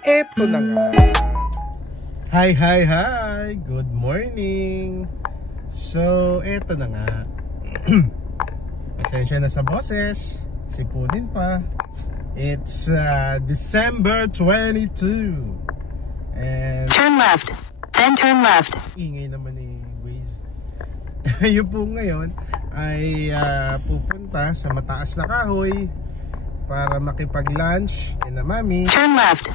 Eto na nga. Hi! Good morning. So, eto na nga. Pasensya na sa boses. Sipunin pa. It's December 22. And turn left. Then turn left. ingay naman ni Waze. Yung po ngayon ay pupunta sa mataas na kahoy para makipag-lunch kina mami. Turn left.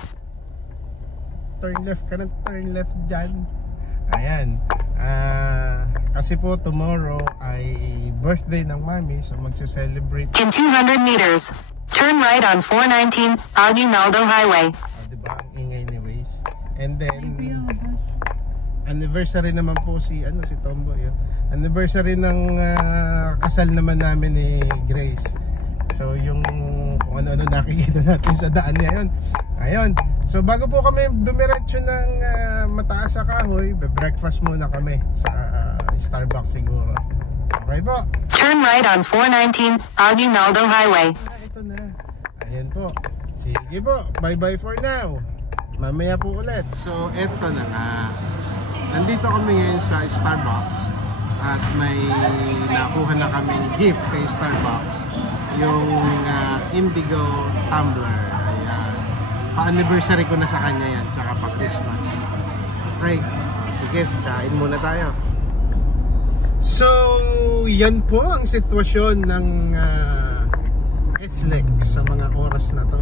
Turn left ka na, turn left dyan. Ayan. Kasi po tomorrow ay birthday ng mami, so magse-celebrate. In 200 meters, turn right on 419 Aguinaldo Highway. Diba ang ingay ni Waze? And then anniversary naman po si Tombo yun. Anniversary ng kasal naman namin ni Grace. So yung kung ano-ano nakikita natin sa daan niya yun. Ayun. So bago po kami dumiretso ng mataas sa kahoy, breakfast muna kami sa Starbucks siguro. Okay po. Turn right on 419 Aguinaldo Highway. Ito na. Ayan po. Sige po. Bye-bye for now. Mamaya po ulit. So eto na nga. Nandito kami ngayon sa Starbucks at may nakuha na kaming gift kay Starbucks. Yung Indigo tumbler. Ayan. Pa-anniversary ko na sa kanya yan, tsaka pa-Christmas. Okay, sige, kain muna tayo. So, yan po ang sitwasyon ng SLEX sa mga oras na to.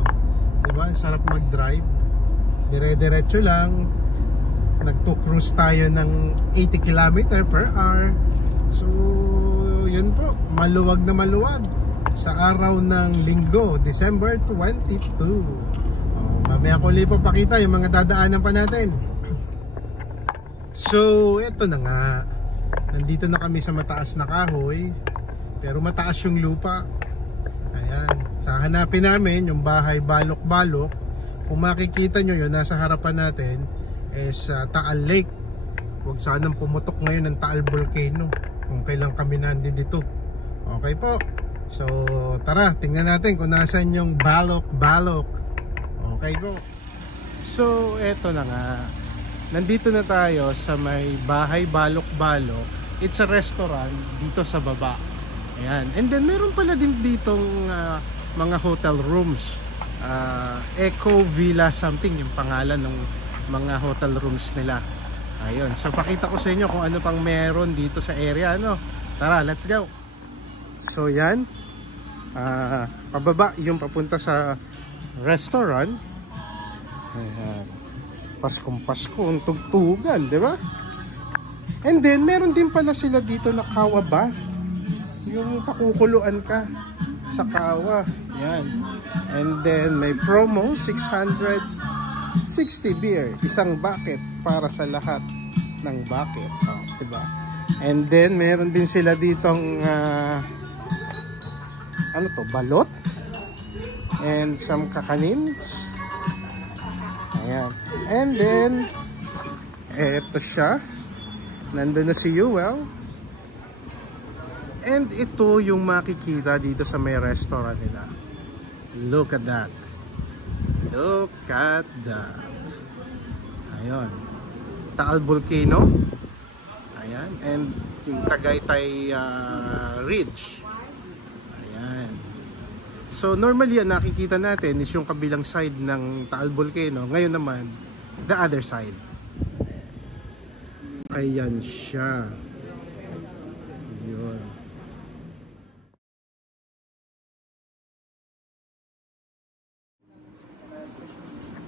Diba? Sarap mag-drive. Dire-diretso lang. Nagpo-cruise tayo ng 80 km per hour. So, yun po. Maluwag na maluwag sa araw ng Linggo, December 22. Mamaya ko ulit pakita yung mga dadaanan pa natin. So, eto na nga. Nandito na kami sa mataas na kahoy. Pero mataas yung lupa. Ayan. Sa hanapin namin yung bahay balok-balok. Kung makikita nyo yun, nasa harapan natin is Taal Lake. Huwag sanang pumutok ngayon ng Taal Volcano kung kailan kami nandito. Okay po. So, tara, tingnan natin kung nasaan yung balok-balok. Okay po. So, eto na nga. Nandito na tayo sa may bahay balok-balok. It's a restaurant dito sa baba. Ayan. And then, meron pala din ditong mga hotel rooms. Eco Villa something yung pangalan ng mga hotel rooms nila. Ayun. So, pakita ko sa inyo kung ano pang meron dito sa area. Tara, let's go. So, yan. Pababa yung papunta sa restaurant. Ayan. Paskong-paskong tugtugan, di ba? And then, meron din pala sila dito na kawa bath. Yung pakukuluan ka sa kawa. Yan. And then, may promo, 660 beer. Isang bucket para sa lahat ng bucket. Diba? And then, meron din sila ditong balot and some kakanins. Ayan. And then eto siya, nandun na si Yuel. And ito yung makikita dito sa may restaurant nila. Look at that. Look at that. Ayun, Taal Volcano. Ayan. And yung Tagaytay Ridge. So normally ang nakikita natin is yung kabilang side ng Taal Volcano. Ngayon naman, the other side. Ayan siya. Yun.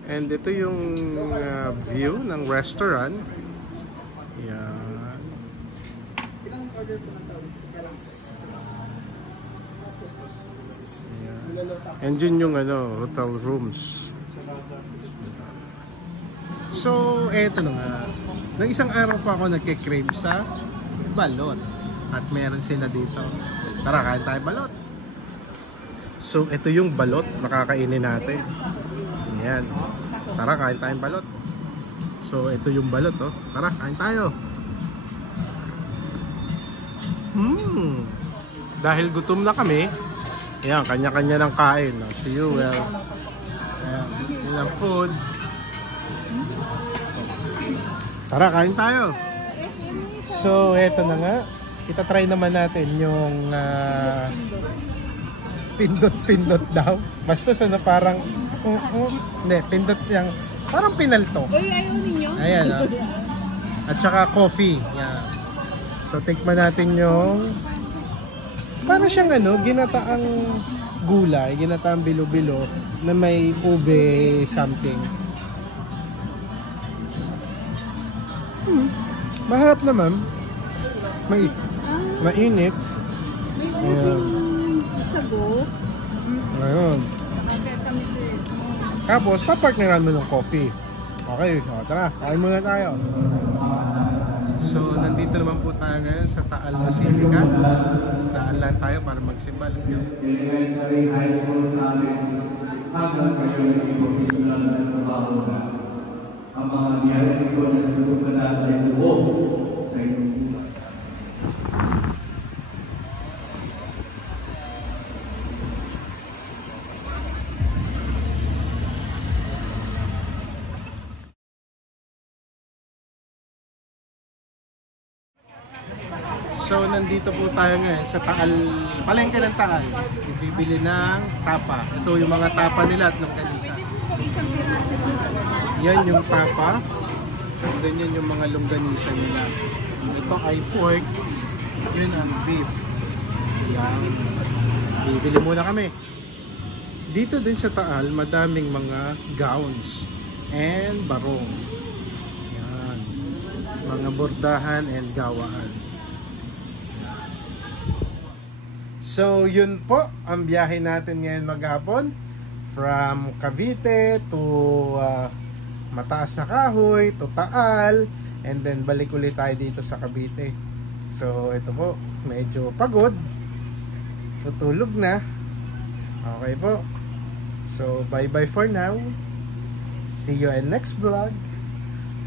And ito yung view ng restaurant. Yan. Ilang order po ng tao? Isa lang. And yun yung hotel rooms. So, eto na nga. Nang isang araw pa ako nagke-crave sa balot. At meron sila dito. Tara, kain tayo balot. So, ito yung balot na kakainin natin. Ayan. Tara, kain tayong balot. So, ito yung balot. Tara, kain tayo. Dahil gutom na kami, ayan, kanya-kanya ng kain. See you well. Ayan, ilang food. Tara, kain tayo. So, eto na nga. Itatry naman natin yung pindot-pindot daw. Basta na parang hindi, pindot yung parang pinalto. Uy, ayaw ninyo? Ayan, at saka coffee. Yan. So, tikman natin yung para siyang ginataang gulay, ginataang bilo-bilo na may ube something. Maharap naman. Mainit. Ayan. Sago. Ayun. Tapos, papartneran mo ng coffee. Okay, tara, kain muna tayo. So, nandito naman po tayo ngayon sa Taal Basilica. Sa Taal lang tayo para magsimba. Let's go. Elementary, high school college, hanggang kayo naging professional na trabaho na ang mga biyaya ko na sinubukan natin ay loob sa inyong buhay. So, nandito po tayo ngayon sa Taal, palengke ng Taal. Bibili ng tapa. Ito yung mga tapa nila at longganisa. Yan yung tapa. And then yan yung mga longganisa nila. Ito ay pork. Yun ang beef. Yan. Bibili muna kami. Dito din sa Taal, madaming mga gowns and barong. Yan. Mga bordahan and gawaan. So, yun po ang biyahe natin ngayon maghapon from Cavite to Mataas na Kahoy to Taal, and then balik ulit tayo dito sa Cavite. So, ito po, medyo pagod, tutulog na. Okay po. So, bye bye for now. See you in next vlog.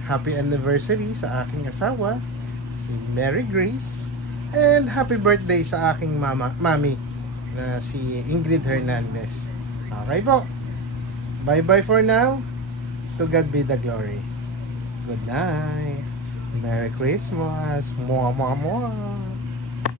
Happy anniversary sa aking asawa, si Mary Grace. And happy birthday sa aking mami na si Ingrid Hernandez. Okay po. Bye bye for now. To God be the glory. Good night. Merry Christmas. Mwah mwah mwah.